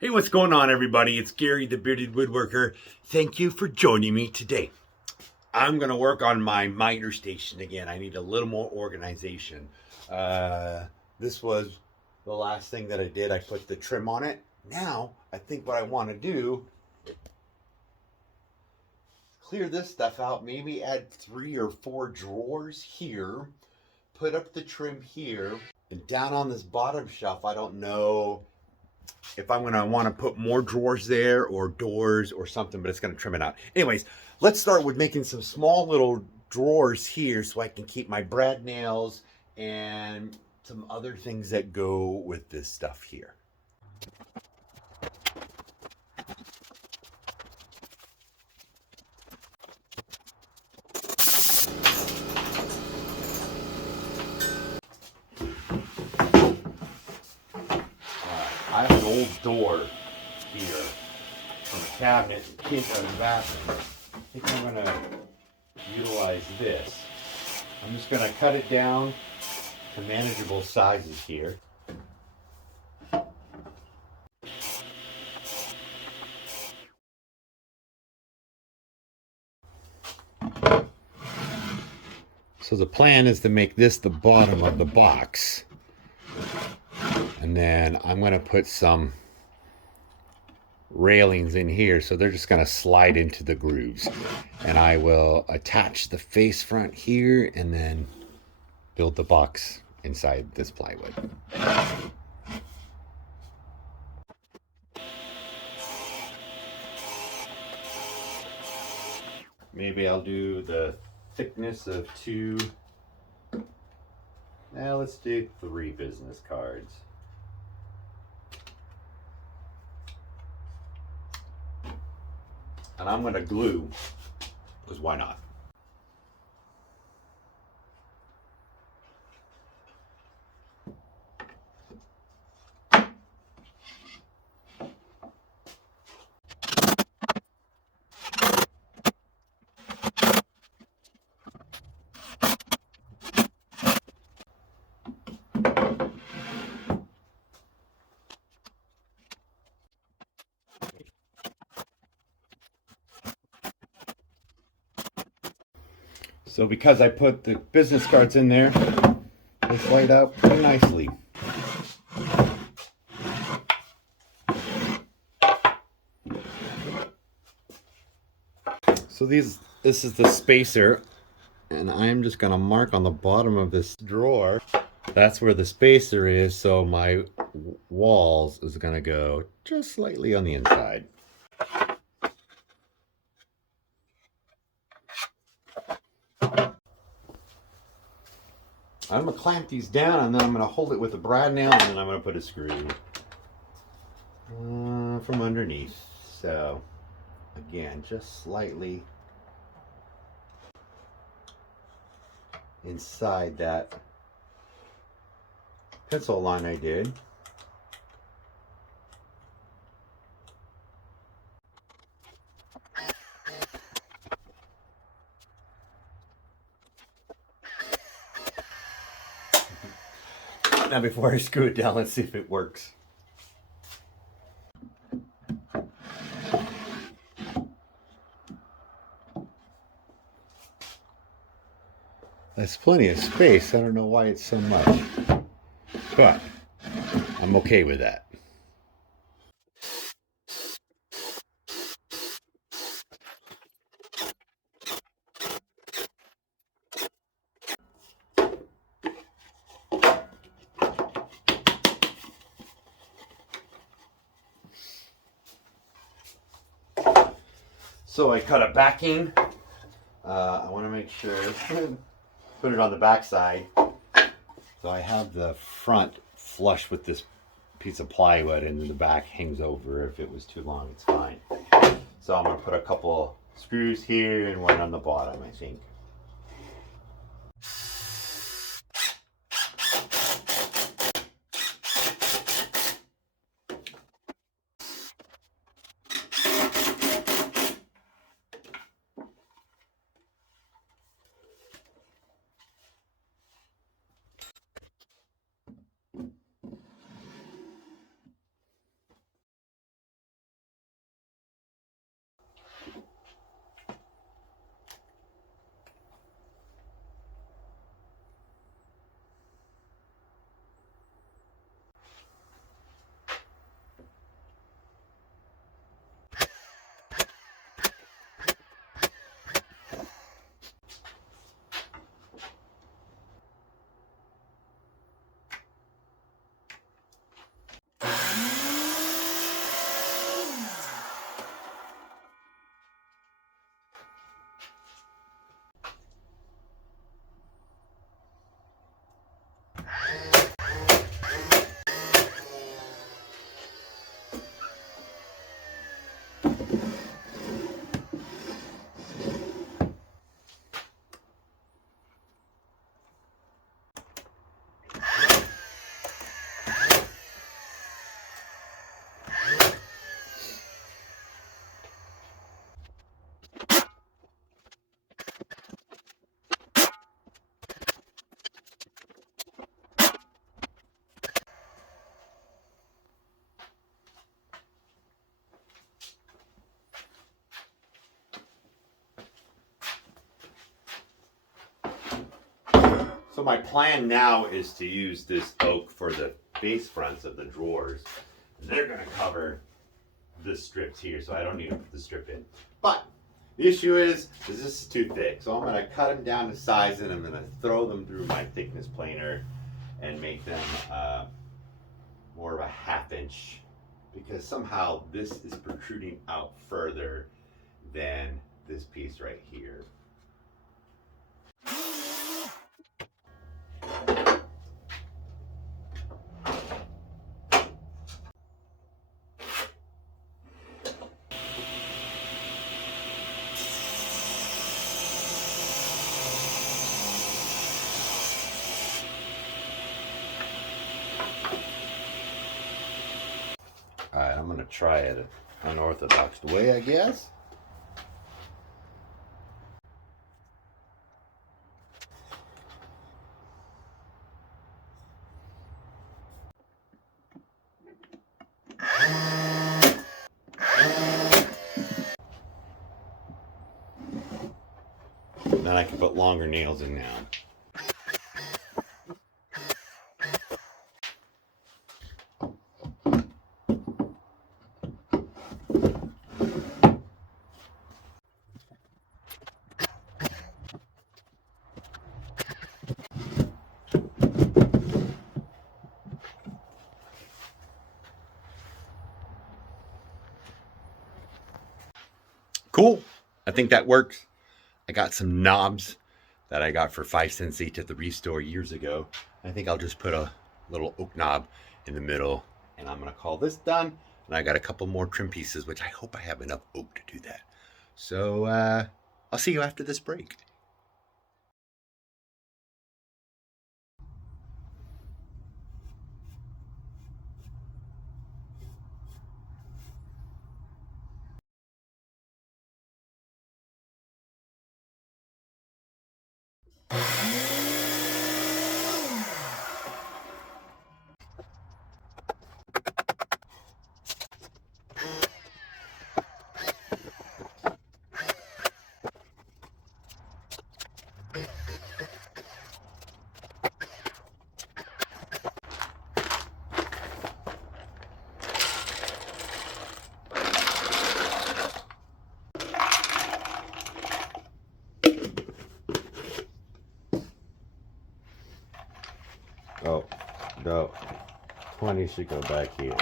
Hey, what's going on, everybody? It's Gary, the Bearded Woodworker. Thank you for joining me today. I'm going to work on my miter station again. I need a little more organization. This was the last thing that I did. I put the trim on it. Now, I think what I want to do, clear this stuff out, maybe add 3 or 4 drawers here, put up the trim here, and down on this bottom shelf, I don't know if I'm going to want to put more drawers there or doors or something, but it's going to trim it out. Anyways, let's start with making some small little drawers here so I can keep my brad nails and some other things that go with this stuff here. I have an old door here from a cabinet and kids out in the bathroom. I think I'm going to utilize this. I'm just going to cut it down to manageable sizes here. So the plan is to make this the bottom of the box. And then I'm going to put some railings in here, so they're just going to slide into the grooves. And I will attach the face front here and then build the box inside this plywood. Maybe I'll do the thickness of 2. Now let's do 3 business cards. And I'm going to glue, because why not? So because I put the business cards in there, they slide out pretty nicely. So this is the spacer, and I'm just going to mark on the bottom of this drawer. That's where the spacer is, so my walls is going to go just slightly on the inside. I'm going to clamp these down, and then I'm going to hold it with a brad nail, and then I'm going to put a screw from underneath. So again, just slightly inside that pencil line I did. Now before I screw it down, let's see if it works. There's plenty of space. I don't know why it's so much, but I'm okay with that. So I cut a backing. I want to make sure, put it on the back side. So I have the front flush with this piece of plywood, and then the back hangs over. If it was too long, it's fine. So I'm going to put a couple screws here and one on the bottom, I think. my plan now is to use this oak for the face fronts of the drawers. They're going to cover the strips here, so I don't need to put the strip in. But the issue is this is too thick, so I'm going to cut them down to size, and I'm going to throw them through my thickness planer and make them more of a 1/2 inch, because somehow this is protruding out further than this piece right here. Alright, I'm going to try it an unorthodox way, I guess. Then I can put longer nails in now. Cool. I think that works. I got some knobs that I got for 5 cents each at the ReStore years ago. I think I'll just put a little oak knob in the middle, and I'm going to call this done. And I got a couple more trim pieces, which I hope I have enough oak to do that. So I'll see you after this break. Oh, no. 20 should go back here.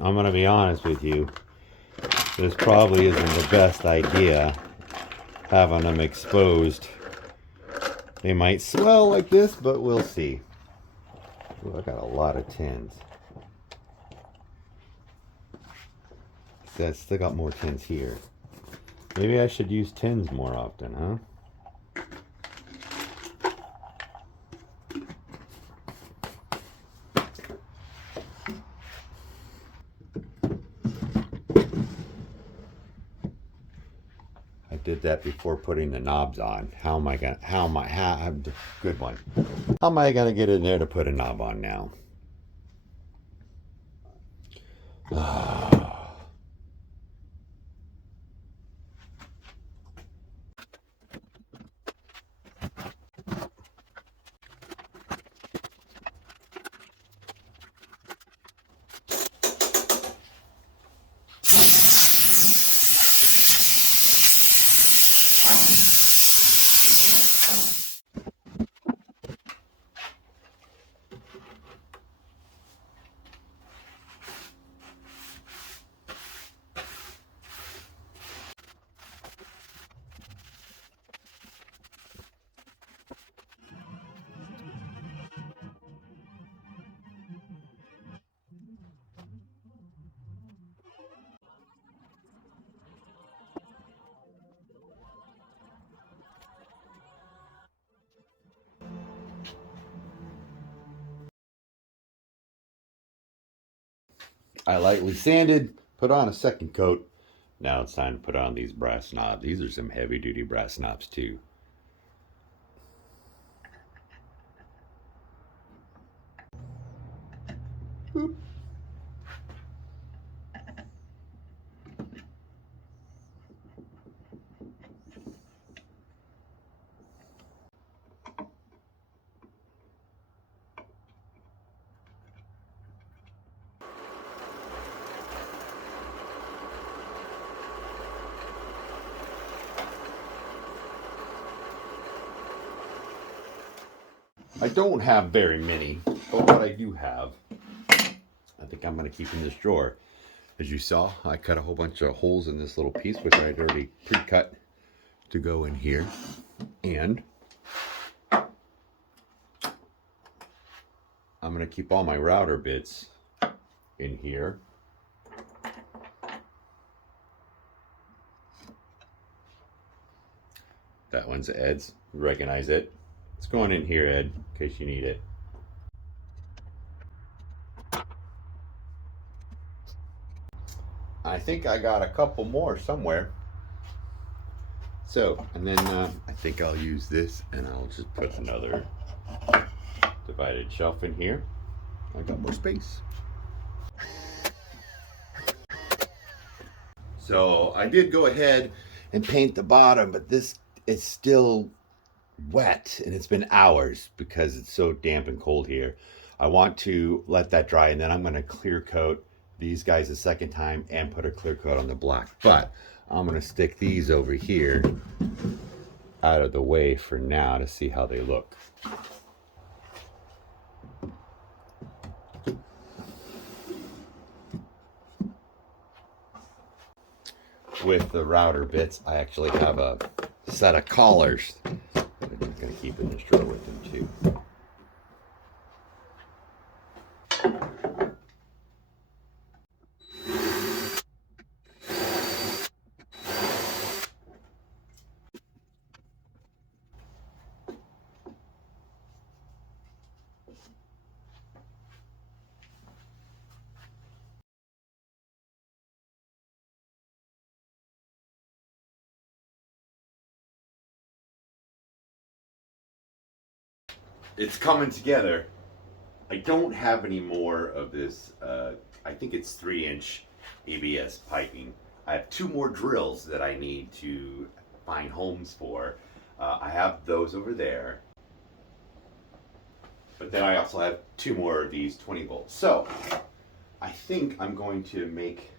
I'm going to be honest with you. This probably isn't the best idea, having them exposed. They might swell like this, but we'll see. Ooh, I got a lot of tins. See, I still got more tins here. Maybe I should use tins more often, huh? I did that before putting the knobs on. Good one. How am I gonna get in there to put a knob on now? I lightly sanded, put on a second coat. Now it's time to put on these brass knobs. These are some heavy duty brass knobs too. Boop. I don't have very many, but what I do have, I think I'm going to keep in this drawer. As you saw, I cut a whole bunch of holes in this little piece, which I had already pre-cut to go in here. And I'm going to keep all my router bits in here. That one's Ed's. You recognize it. It's going in here, Ed, in case you need it. I think I got a couple more somewhere. So, and then I think I'll use this and I'll just put another divided shelf in here. I got more space. So I did go ahead and paint the bottom, but this is still wet and it's been hours because it's so damp and cold here. I want to let that dry and then I'm going to clear coat these guys a second time and put a clear coat on the black. But I'm going to stick these over here out of the way for now to see how they look. With the router bits, I actually have a set of collars that I'm going to keep in this drawer with them too. It's coming together. I don't have any more of this, I think it's 3-inch ABS piping. I have 2 more drills that I need to find homes for. I have those over there. But then I also have 2 more of these 20 volts. So, I think I'm going to make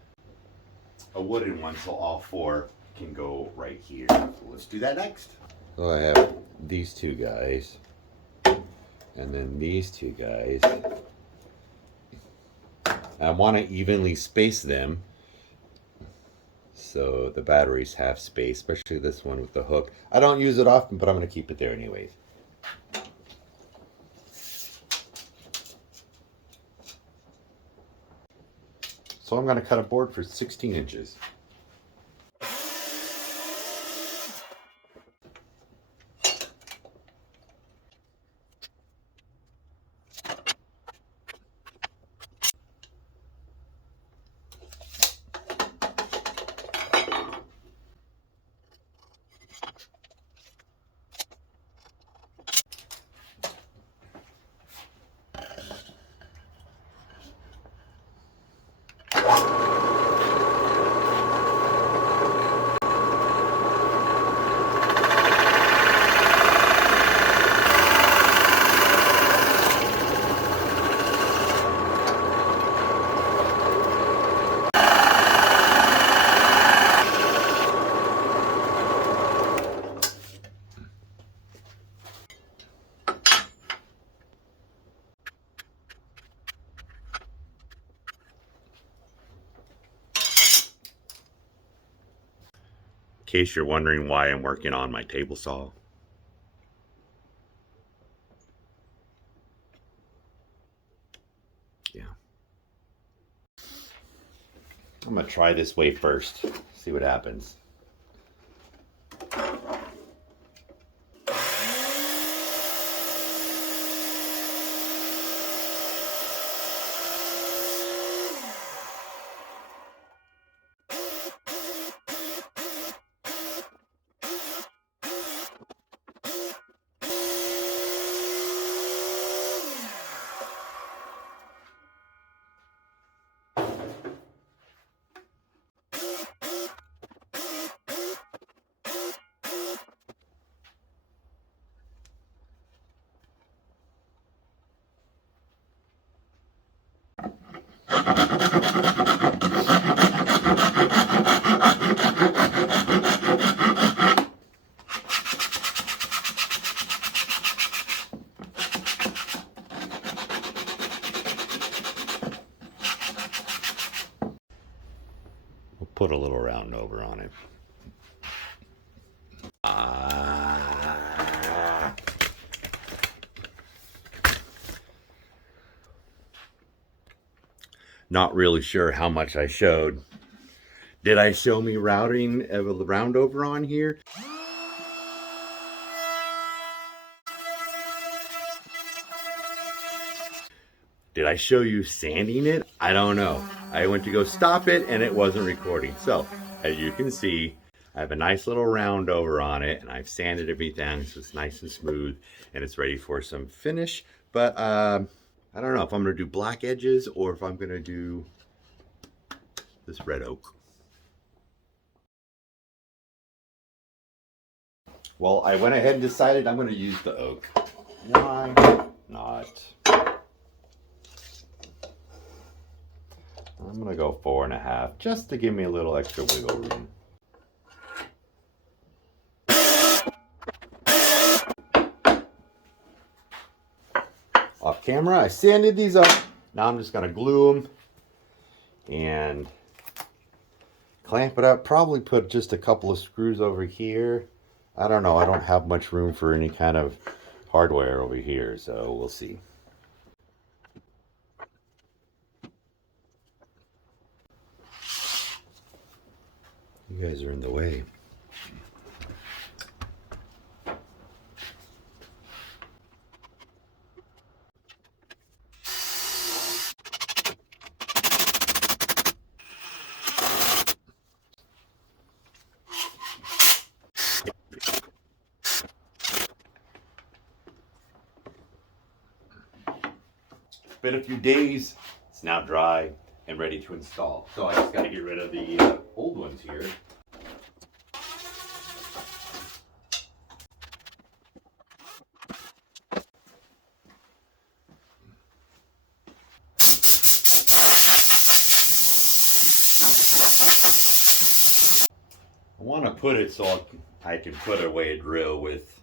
a wooden one so all 4 can go right here. So let's do that next. So I have these 2 guys. And then these 2 guys. I want to evenly space them so the batteries have space, especially this one with the hook. I don't use it often, but I'm going to keep it there anyways. So I'm going to cut a board for 16 inches. In case you're wondering why I'm working on my table saw. Yeah. I'm gonna try this way first, see what happens. put a little round over on it. Not really sure how much I showed. Did I show me routing the round over on here? Did I show you sanding it? I don't know. I went to go stop it and it wasn't recording. So, as you can see, I have a nice little round over on it and I've sanded everything so it's nice and smooth and it's ready for some finish. But I don't know if I'm gonna do black edges or if I'm gonna do this red oak. Well, I went ahead and decided I'm gonna use the oak. Why not? I'm gonna go 4.5 just to give me a little extra wiggle room. Off camera, I sanded these up. Now I'm just gonna glue them and clamp it up. Probably put just a couple of screws over here. I don't know, I don't have much room for any kind of hardware over here, so we'll see. You guys are in the way. Been a few days, it's now dry and ready to install. So I just got to get rid of the old ones here. I want to put it so I can put away a drill with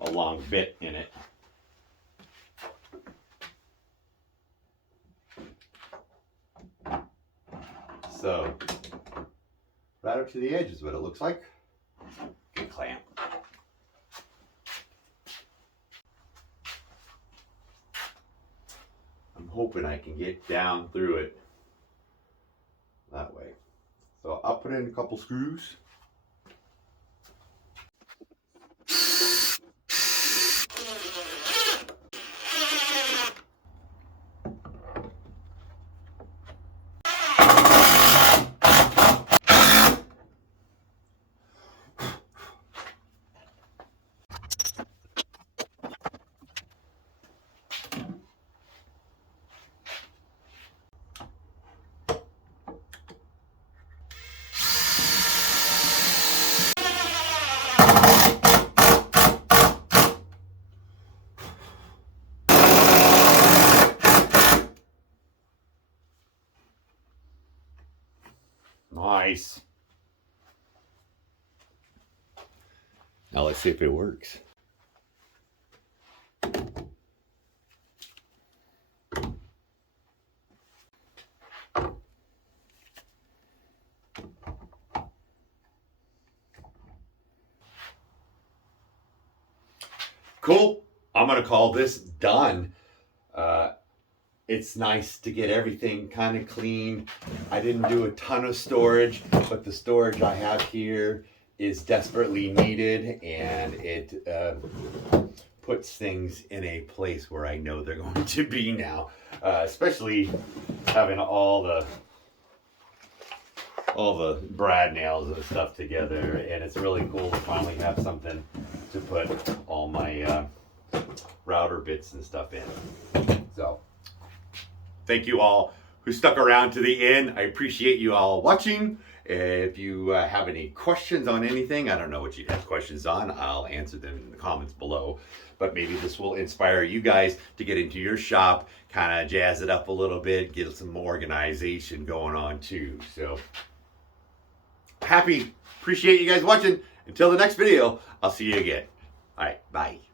a long bit in it. So, right up to the edge is what it looks like. Good clamp. I'm hoping I can get down through it that way. So I'll put in a couple screws. Nice. Now let's see if it works. Cool. I'm going to call this done. It's nice to get everything kind of clean. I didn't do a ton of storage, but the storage I have here is desperately needed, and it puts things in a place where I know they're going to be now, especially having all the brad nails and stuff together, and it's really cool to finally have something to put all my router bits and stuff in. So thank you all who stuck around to the end. I appreciate you all watching. If you have any questions on anything, I don't know what you have questions on, I'll answer them in the comments below. But maybe this will inspire you guys to get into your shop, kind of jazz it up a little bit, get some organization going on too. So appreciate you guys watching. Until the next video, I'll see you again. All right, bye.